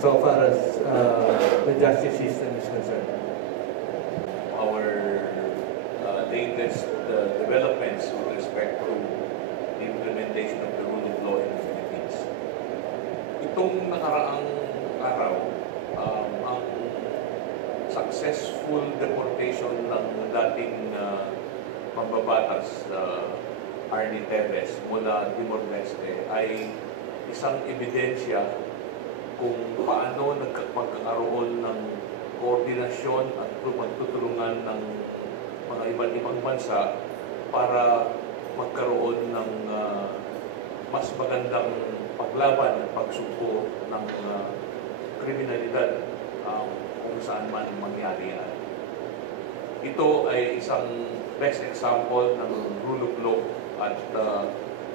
so far as the justice system is concerned? Our latest developments with respect to the implementation of the rule of law in the Philippines. Itong nakaraang araw, ang successful deportation ng dating mambabatas Arnie Tevez mula Timor-Leste ay isang ebidensya kung paano magkakaroon ng koordinasyon at magtutulungan ng mga iba't ibang bansa para magkaroon ng mas magandang paglaban at pagsugpo ng kriminalidad kung saan man mangyari yan. Ito ay isang best example ng rule of law at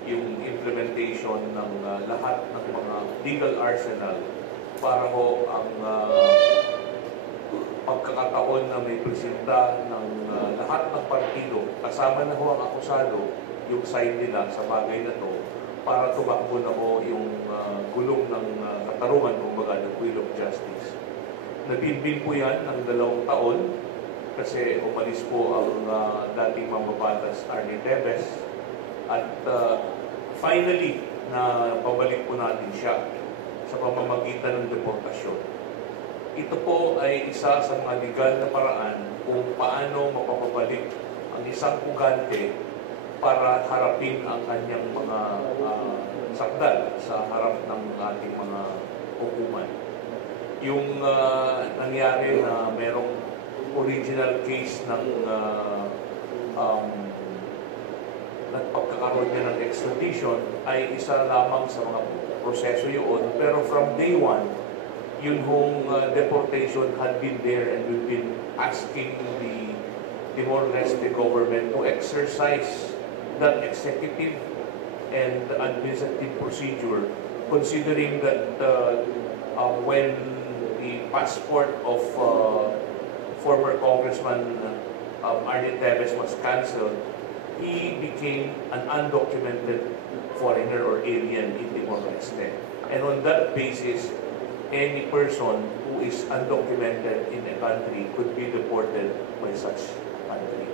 yung implementation ng lahat ng mga legal arsenal para ho ang pagkakataon na may presenta ng lahat ng partido, kasama na ho ang akusado, yung side nila sa bagay na to, para tumakbo na ho yung gulong ng katarungan, kumbaga, the wheel of justice. Nabinbin po yan ng 2 taon kasi umalis po ang dating mambabatas Arnie Tevez at finally na pabalik po natin siya sa pamamagitan ng deportasyon. Ito po ay isa sa mga legal na paraan kung paano mapapabalik ang isang pugante para harapin ang kanyang mga sakdal sa harap ng ating mga hukuman. Yung nangyari na merong original case ng nagpagkakaroon niya ng extradition ay isa lamang sa mga proseso yun. Pero from day one, yun hong deportation had been there and we've been asking the Timor-Leste government to exercise that executive and administrative procedure, considering that when the passport of former Congressman Arnie Tevez was cancelled, he became an undocumented foreigner or alien in Timor-Leste. And on that basis, any person who is undocumented in a country could be deported by such country.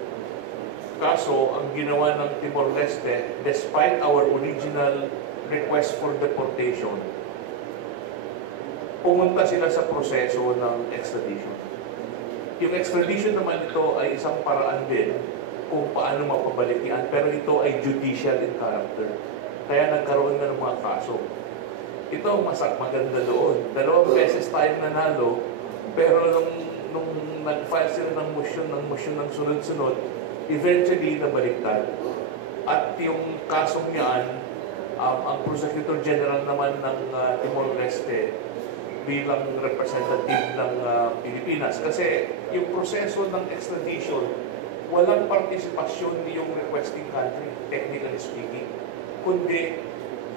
Kaso, ang ginawa ng Timor-Leste, despite our original request for deportation, pumunta sila sa proseso ng extradition. Yung extradition naman ito ay isang paraan din kung paano mapabalik yan, pero ito ay judicial in character. Kaya nagkaroon na ng mga kaso. Ito ang maganda doon. 2 beses tayong nanalo, pero nung nag-file sila ng motion ng sunod-sunod, eventually nabaliktad. At yung kasong niyan, ang Prosecutor General naman ng Timor-Leste bilang representative ng Pilipinas. Kasi yung proseso ng extradition, walang partisipasyon yung requesting country, technically speaking, kundi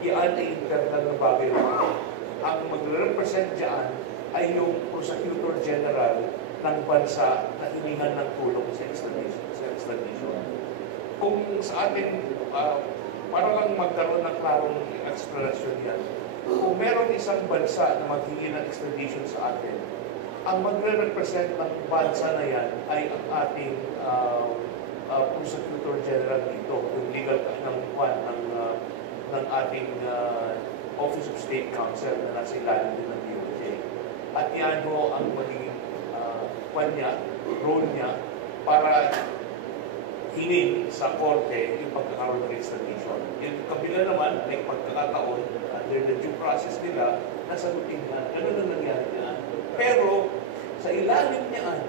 yan ay internal na bagay naman. Ang magre-represent dyan ay yung Prosecutor General ng bansa na hiningan ng tulong sa extradition. Kung sa atin, para lang magkaroon ng klarong explanation yan, kung meron isang bansa na maghingi ng extradition sa atin, ang magre-represent ng bansa na yan ay ang ating Prosecutor General dito, yung legal ng ating Office of State Counsel na nasa ilalim din ng DOJ. At yan ho ang magiging role niya para hingin sa korte yung pagkakaroon ng extradition. Yung kabila naman, may pagkakataon under the due process nila, nasagutin na, ganun ang nangyari niya. Pero, sa ilalim niya,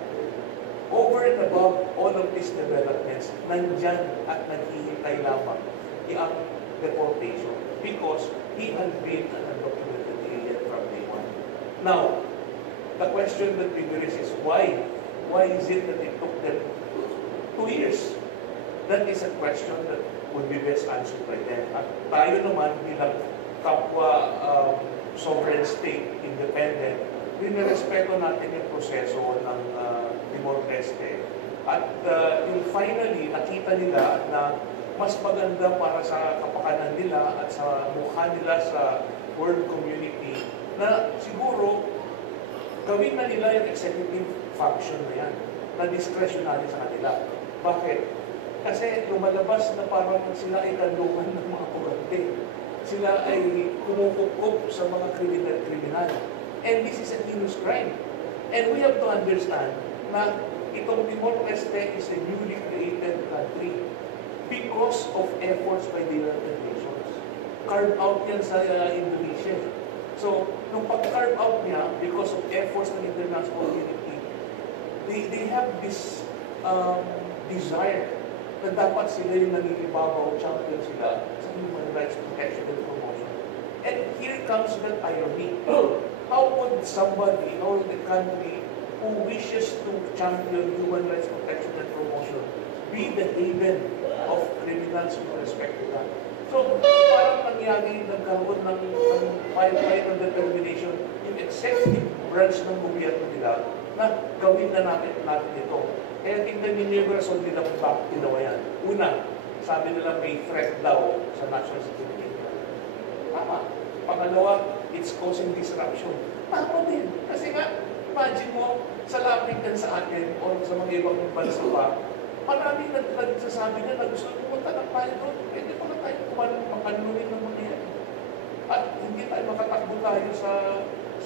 over and above all of these developments, nandyan at naghihintay lamang ang deportation because he had been an undocumented alien from day one. Now, the question that we raise is why? Why is it that it took them 2 years? That is a question that would be best answered by them. At tayo naman bilang kapwa sovereign state, independent, rinirespeto natin yung proseso ng Timor-Leste. At yung finally, nakita nila na mas maganda para sa kapakanan nila at sa mukha nila sa world community na siguro gawin na nila yung executive function na yan, na discretionary sa kanila. Bakit? Kasi lumalabas na parang sila ay kanlukan ng mga kurante. Sila ay kumukukup sa mga kriminal. And this is a heinous crime. And we have to understand na itong Timor-Leste is a newly created country because of efforts by the United Nations. Carved out yan sa Indonesia. So, nung pag-carve out niya, because of efforts ng international community, they have this desire na dapat sila yung naninibabaw, champion sila sa human rights protection and promotion. And here comes that irony. How would somebody in the country who wishes to champion human rights protection and promotion be the haven of criminals with respect to that? So, parang nangyari nagkaroon ng fight of determination yung executive branch ng gobyerno nila na gawin na natin ito. Kaya tingnan ninyo yung rason nila kung bakit ginawa yan. Una, sabi nila may threat daw sa national security. Tama. Pangalawa, it's causing disruption. Tama din. Kasi nga, imagine mo, sa lapit yan sa atin o sa mga ibang bansa pa, maraming nagsasabi na gusto pumunta ng tayo doon. Pwede pala tayo makanunin ng mga yan. At hindi tayo makatakbo tayo sa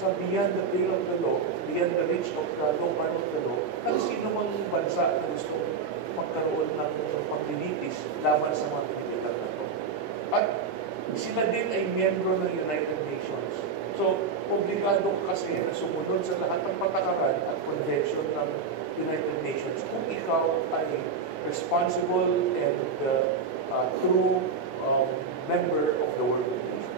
beyond the pale of the law, beyond the reach of the law, part of the law, ng sino mang bansa na gusto magkaroon ng paglilitis laban sa mga kriminal na ito. At sila din ay miyembro ng United Nations. So, obligado kasi na sumunod sa lahat ng patakaran at convention ng United Nations kung ikaw ay responsible and true member of the World Nations.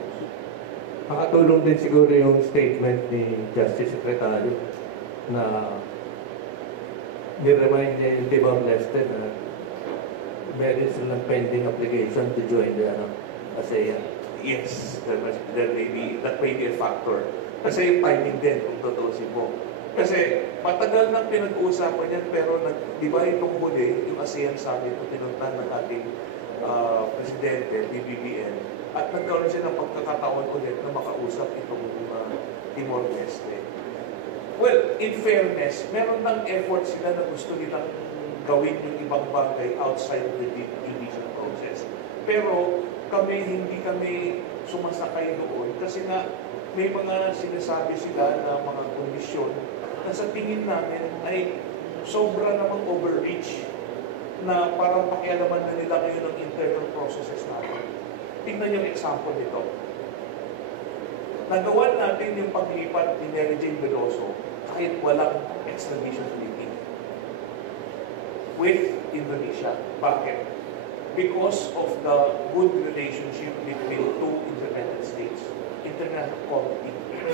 Makatulong din siguro yung statement ni Justice Secretary na ni-remind niya yung Timor-Leste na meron silang pending application to join the ASEAN. Yes, that may be a factor. Kasi yung timing din, kung tutusin mo. Kasi matagal nang pinag-uusapan yan, pero di ba itong huli, yung ASEAN Summit na pinuntahan ng ating Presidente, BBBM, at nagkaroon siya ng pagkakataon ulit na makausap itong Timor-Leste. Well, in fairness, meron ng effort sila na gusto nilang gawin yung ibang bagay outside the judicial process. Pero hindi kami sumasakay doon kasi nga may mga sinasabi sila na mga kondisyon na sa tingin namin ay sobra namang overreach na parang pakialaman na nila ngayon ng internal processes natin. Tingnan yung example nito. Nagawa natin yung paglipat ni Mary Jane Veloso kahit walang extradition treaty with Indonesia. Bakit? Because of the good relationship between two independent states, international community.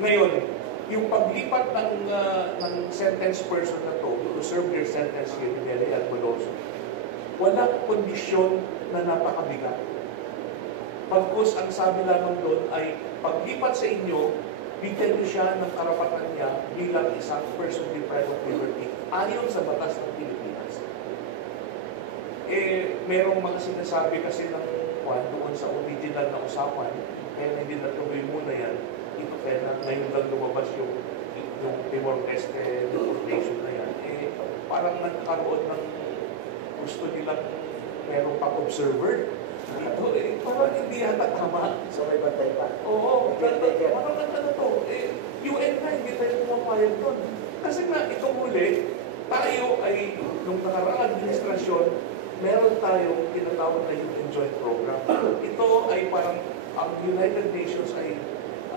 Ngayon, yung paglipat ng sentence person na to serve their sentence here in Mary Jane Veloso, walang kondisyon na napakabigat. Pagkus ang sabi lamang doon ay paglipat sa inyo, bigyan niyo siya ng karapatan niya bilang isang person deprived of liberty ayon sa batas ng Pilipinas. Merong mga sinasabi kasi ng doon sa original na usapan, kaya hindi natuloy muna yan. Ito kaya na ngayon lang lumabas yung Timor-Leste deportation na yan. Parang nagkaroon ng gusto nilang merong pang-observer. Dito parang hindi yata tama. So may bantay pa? Oo, parang ano to, UN na, hindi tayo pumapayag doon. Kasi nga, itong huli, tayo ay, nung nakaraang administrasyon, meron tayong tinatawag na UN Joint Program. Ito ay parang, ang United Nations ay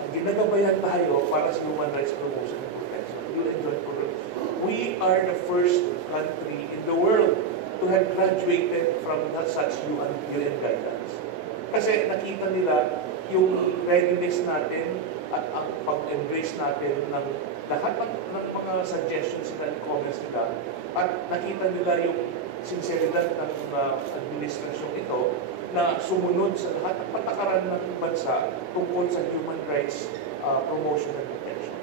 ginagabayan tayo para sa human rights promotion and protection. UN Joint Program. We are the first country in the world to have graduated from such UN guidelines. Kasi nakita nila yung readiness natin at ang pag-embrace natin ng lahat ng mga suggestions nila, comments nila, at nakita nila yung sinseridad ng administrasyong ito na sumunod sa lahat ng patakaran ng bansa tungkol sa human rights promotion and protection.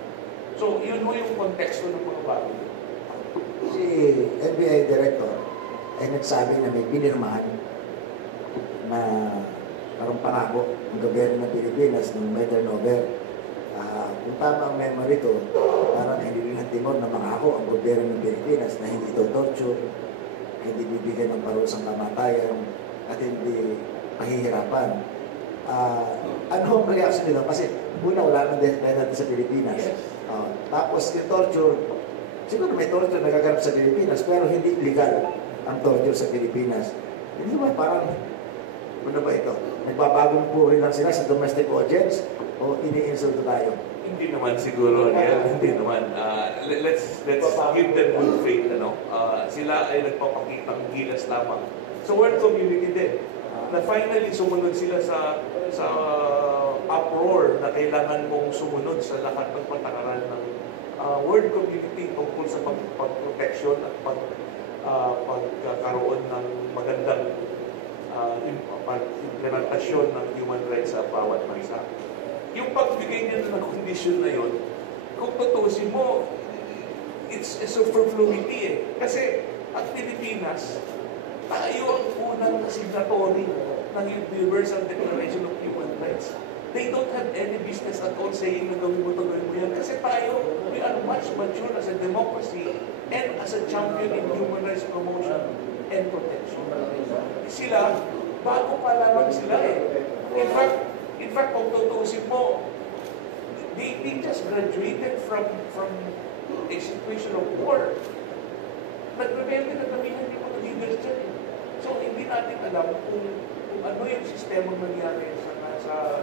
So, yun ho yung konteksto ng mga bagay. Si NBI Director ay nagsabi na may pinirmahan na parang pangako ng gobyerno ng Pilipinas ng may turnover Kung tama ang memory ko, parang hinilingan Timor na mangako ang gobyerno ng Pilipinas na hindi ito torture, hindi bibigyan ng parusang kamatayan, at hindi pahihirapan. Ano ang reaction nila? Kasi una, wala nang death penalty sa Pilipinas. Tapos yung torture, siguro may torture nagaganap sa Pilipinas, pero hindi legal ang torture sa Pilipinas. Hindi ba parang, ano ba ito? Nagbabagong puri lang sila sa domestic audience o ini-insulto tayo? Hindi naman siguro, hindi naman. Let's give them good faith. Sila ay nagpapakitang gilas lamang. So world community din. Na finally sumunod sila sa uproar na kailangan mong sumunod sa lahat ng patakaran ng world community tungkol sa pag-protection at pagkakaroon ng magandang implementasyon ng human rights sa bawat bansa. Yung pagbigay nila ng kondisyon na yon, kung tutusin mo, it's a superfluity eh. Kasi ang Pilipinas, tayo ang unang signatory ng Universal Declaration of Human Rights. They don't have any business at all saying na gawin mo ito, gawin mo yan. Kasi tayo, we are much mature as a democracy and as a champion in human rights promotion and protection. Sila, bago pa lamang sila eh. In fact, kung tutusin mo, they just graduated from a situation of war. Nag-rebelde na damihan yung mga leaders dyan eh. So, hindi natin alam kung ano yung sistema nangyari sa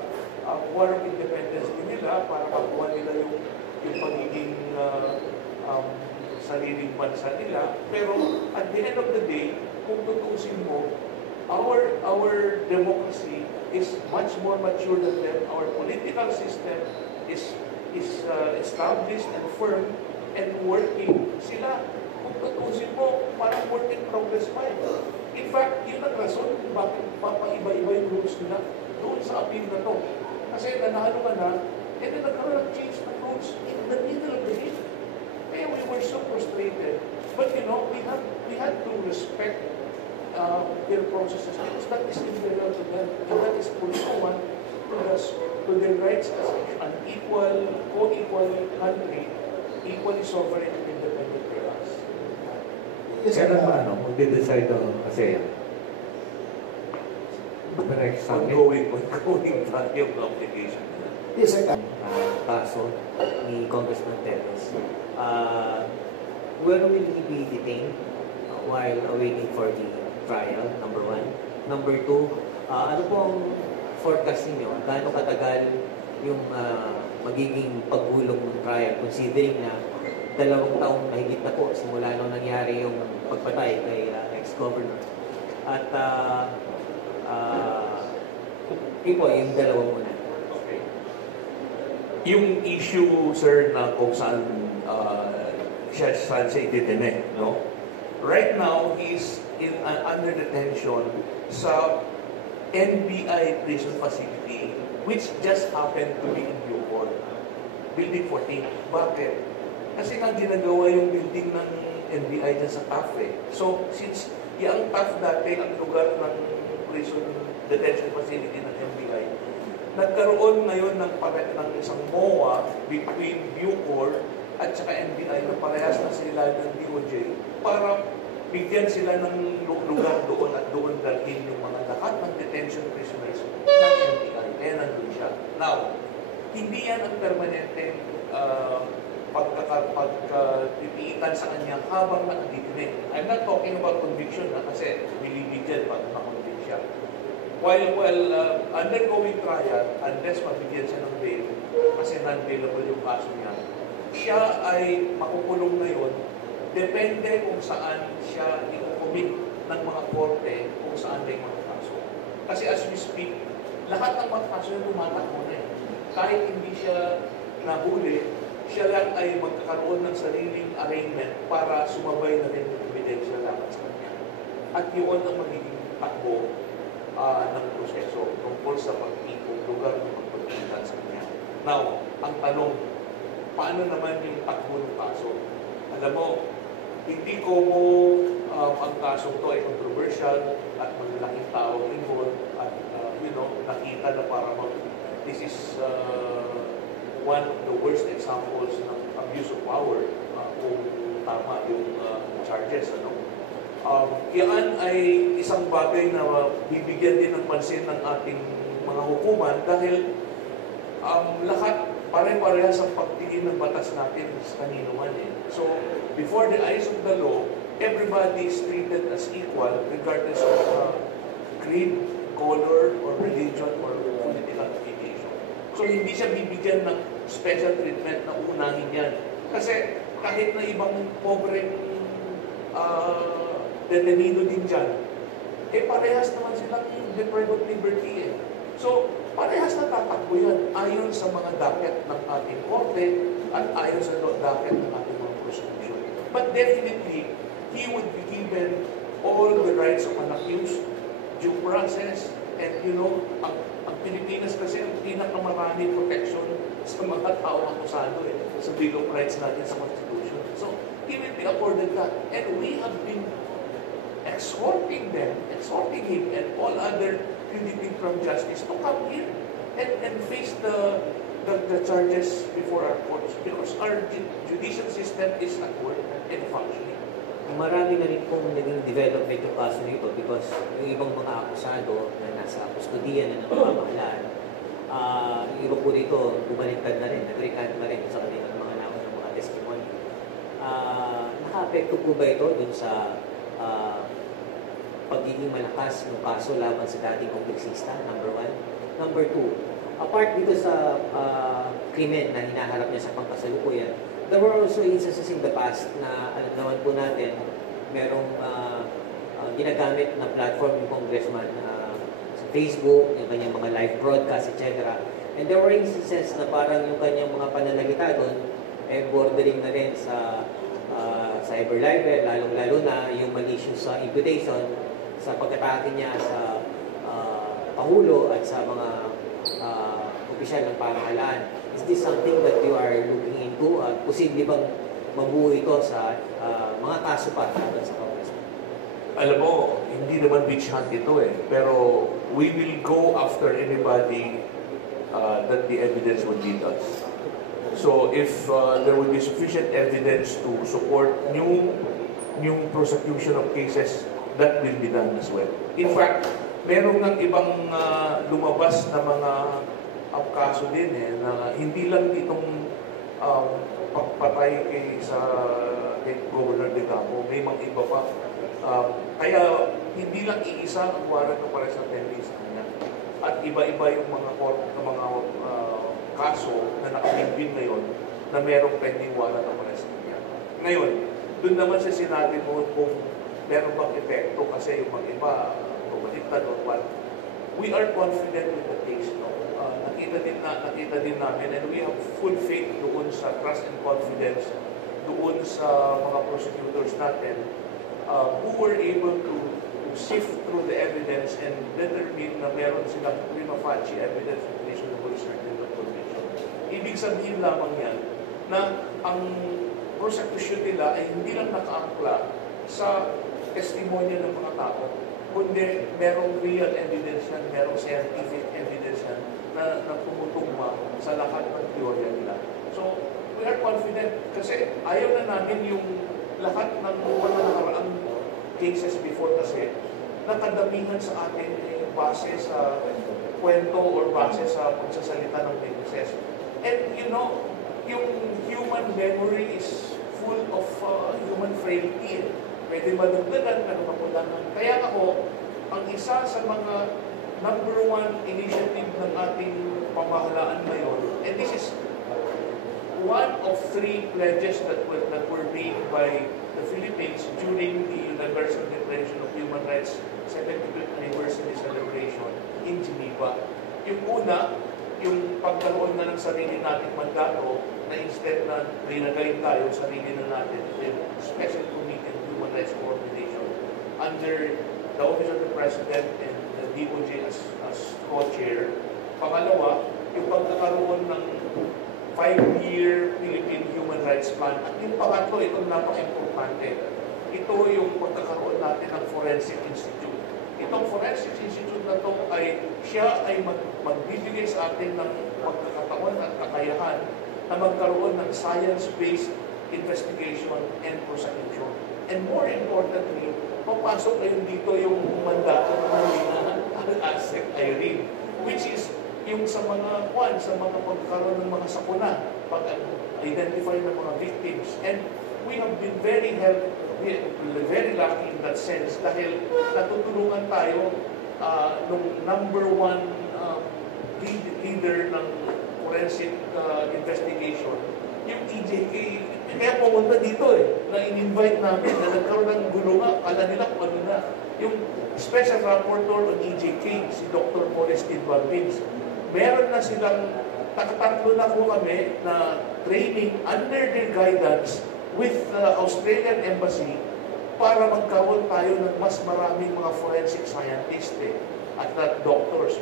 war of independence nila para makuha nila yung pagiging sariling bansa nila. Pero at the end of the day, kung tutusin mo, our democracy is much more mature than them. Our political system is established and firm and working. Sila, kung tutusin mo, parang work in progress pa eh. In fact, yun ang rason kung bakit papaiba-iba yung rules nila doon sa appeal na to. Kasi nanalo ka na, and then nagkaroon ng change ng rules in the middle of the game. Kaya we were so frustrated. But we had to respect their processes because that is integral to them. And that is pursuant to their rights as an co-equal country, equally sovereign and independent for us. Kailan ba magde-decide ang ASEAN? Ongoing pa yung application. Yes, sir. Kaso ni Congressman Teves. When will he be detained while awaiting for the trial, number one? Number two, ano po ang forecast ninyo? Gaano katagal yung magiging paghulog ng trial considering na 2 taong mahigit na po simula nung nangyari yung pagpatay kay ex-governor. At yung dalawa muna. Okay. Yung issue, sir, na kung saan siya ititine, no? Right now, he's under detention sa NBI prison facility, which just happened to be in Bucor. Building 14. Bakit? Kasi nga ginagawa yung building ng NBI dyan sa TAF eh. So, since yung TAF dati ang lugar ng prison detention facility ng NBI, nagkaroon ngayon ng isang MOA between Bucor at saka NBI na parehas na sila ng DOJ para bigyan sila ng lugar doon at doon dalhin yung mga lahat ng detention prisoners ng NBI. Kaya nandun siya. Now, hindi yan ang permanente pagkatitiitan sa kanya habang nakatitinig. I'm not talking about conviction kasi bilibig yan pag na-convict siya. While undergoing trial, unless mabigyan siya ng bail, kasi non-bailable yung kaso niya, siya ay makukulong ngayon, depende kung saan siya i-commit ng mga korte kung saan may mga kaso. Kasi as we speak, lahat ng mga kaso yung tumatakbo na eh. Kahit hindi siya nahuli, siya lang ay magkakaroon ng sariling arraignment para sumabay na rin yung ebidensya dapat sa kanya. At yun ang magiging takbo ng proseso tungkol sa pag-ikong lugar ng pagpagpilitan sa kanya. Now, ang tanong, paano naman yung takbo ng kaso? Alam mo, hindi ko ang kasong to ay controversial at malalaking tao involved at nakita na para this is one of the worst examples ng abuse of power, kung tama yung charges. Yan ay isang bagay na bibigyan din ng pansin ng ating mga hukuman dahil lahat pare-parehas ang pagtingin ng batas natin sa kanino man eh. So, before the eyes of the law, everybody is treated as equal regardless of creed, color, or religion, or political affiliation. So, hindi siya bibigyan ng special treatment na unahin yan. Kasi kahit na ibang pobreng detenido din dyan, parehas naman silang deprived of liberty eh. So, parehas na tatakbo yan ayon sa mga docket ng ating korte at ayon sa docket ng ating mga prosecution. But definitely, he would be given all the rights of an accused, due process, and ang Pilipinas kasi ang pinakamaraming protection sa mga tao akusado sa Bill of Rights natin sa Constitution. So, he will be accorded that. And we have been exhorting him and all other fugitive from justice to come here and face the charges before our courts because our judicial system is at work and functioning. Marami na rin pong naging development yung kaso nito because yung ibang mga akusado na nasa kustodiya na ng pamahalaan, yung iba po dito bumaliktad na rin, nag-recant na rin sa kanilang mga naman ng mga testimony. Naka-apekto po ba ito dun sa pagiging malakas ng kaso laban sa dating kongresista, number 1. Number 2, apart dito sa krimen na hinaharap niya sa pangkasalukuyan, there were also instances in the past na alam naman po natin, merong ginagamit na platform yung congressman sa Facebook, yung kanyang mga live broadcast, etc. And there were instances na parang yung kanyang mga pananalita doon bordering na rin sa cyber libel, lalong-lalo na yung malicious imputation sa pagkatake niya sa Pangulo at sa mga opisyal ng pamahalaan. Is this something that you are looking into? Posible bang mabuo ito sa mga kaso pa natin sa Congressman? Alam mo, hindi naman witch hunt ito eh. Pero we will go after anybody that the evidence would lead us. So if there will be sufficient evidence to support new prosecution of cases, that will be done as well. In fact, meron ng ibang lumabas na mga kaso din na hindi lang itong pagpatay kay Governor De Campo, may mga iba pa. Kaya hindi lang iisa ang warrant of arrest sa pending sa kanya. At iba-iba yung mga kaso na nakabimbing ngayon na merong pending warrant of arrest niya. Ngayon, doon naman siya sinabi mo kung meron bang epekto kasi yung mga iba bumaliktad or what. We are confident with the case. Nakita din namin and we have full faith doon sa trust and confidence doon sa mga prosecutors natin who were able to sift through the evidence and determine na meron silang prima facie evidence of reasonable certainty of conviction. Ibig sabihin lamang yan na ang prosecution nila ay hindi lang nakaangkla sa testimonya ng mga tao, kundi merong real evidence yan, merong scientific evidence yan na tumutugma sa lahat ng teorya nila. So, we are confident kasi ayaw na namin yung lahat ng mga nakaraang cases before kasi nakadamihan sa atin base sa kwento or base sa pagsasalita ng witnesses. And yung human memory is full of human frailty. Pwede madagdagan, pero makulangan. Kaya ako, ang isa sa mga number 1 initiative ng ating pamahalaan ngayon, and this is one of 3 pledges that were made by the Philippines during the Universal Declaration of Human Rights 75th Anniversary Celebration in Geneva. Yung una, yung pagkaroon na ng sarili nating mandato na instead na rinagayin tayo, sarili na natin, yung Special Committee on Human Rights Coordination under the Office of the President and the DOJ as co-chair. Pangalawa, yung pagkakaroon ng 5-year Philippine Human Rights Plan. At yung pangatlo, itong napaka-importante. Ito yung pagkakaroon natin ng Forensic Institute. Itong Forensic Institute na ito siya ay magbibigay sa atin ng pagkakataon at kakayahan na magkaroon ng science-based investigation and prosecution. And more importantly, papasok ngayon dito yung mandato ng ASEC Irene, which is yung sa mga pagkaroon ng mga sakuna, pag-identify ng mga victims. And we have been very lucky in that sense dahil natutulungan tayo nung number one leader ng forensic investigation, yung EJK. Kaya pumunta dito na in-invite namin na nagkaroon ng gulo nga, kala nila kung ano na. Yung special rapporteur ng EJK, si Dr. Celestine Barbins, meron na silang, nakatatlo na po kami na training under their guidance with the Australian Embassy para magkaroon tayo ng mas maraming mga forensic scientists at doctors.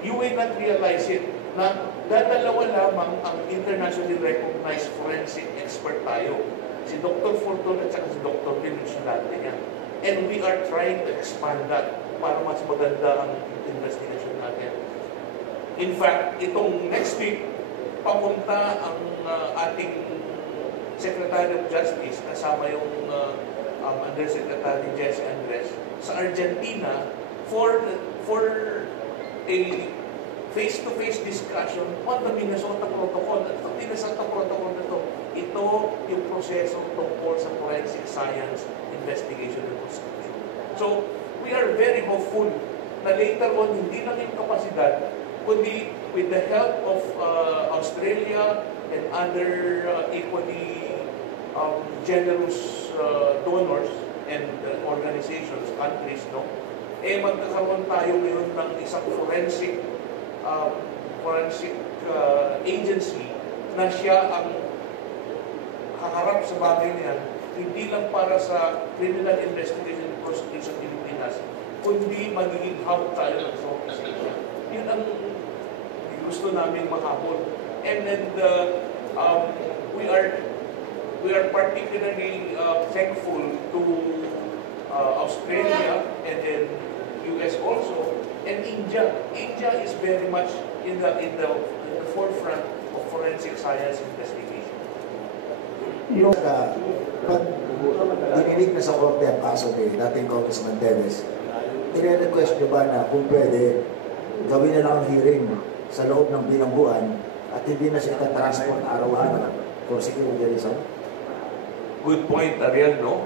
You will not realize it na dadalawa lamang ang internationally recognized forensic expert tayo. Si Dr. Fortun at saka si Dr. Villucilante yan. And we are trying to expand that para mas maganda ang investigation natin. In fact, itong next week, papunta ang ating Secretary of Justice, kasama yung Undersecretary Jesse Andres, sa Argentina for a face-to-face discussion on the Minnesota Protocol. At ang Minnesota Protocol na ito yung proseso tungkol sa forensic science, investigation, and prosecution. So, we are very hopeful na later on, hindi lang yung kapasidad, kundi with the help of Australia and other equally generous donors and organizations, countries, magkakaroon tayo ngayon ng isang forensic agency na siya ang haharap sa bagay niyan, hindi lang para sa criminal investigation and prosecution in Pilipinas, kundi magiging hub tayo ng Southeast Asia. Yun ang gusto namin mahabol. And then we are particularly thankful to Australia and then US also, and India. India is very much in the forefront of forensic science investigation. Pag dinilig na sa korte ang kaso ni dating Congressman Teves, i-request nyo ba na kung pwede gawin na lang ang hearing sa loob ng bilangguan at hindi na siya transport araw-araw for security reason? Good point, Ariel, no?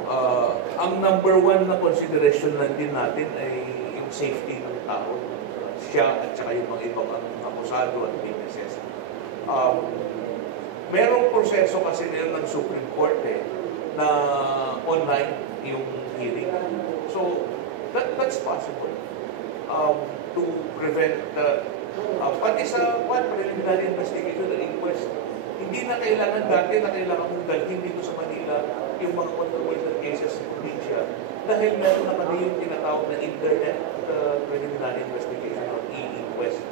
Ang number one na consideration lang din natin ay yung safety ng tao. Siya at saka yung mga ibang akusado at witnesses. Merong proseso kasi nila ng Supreme Court na online yung hearing. So, that's possible to prevent pati sa preliminary investigation and inquest. Hindi na kailangan dati na kailangan mong dalhin dito sa Manila yung mga controversial cases sa probinsya dahil meron na kami yung tinatawag na Internet Preliminary Investigation or e-inquest.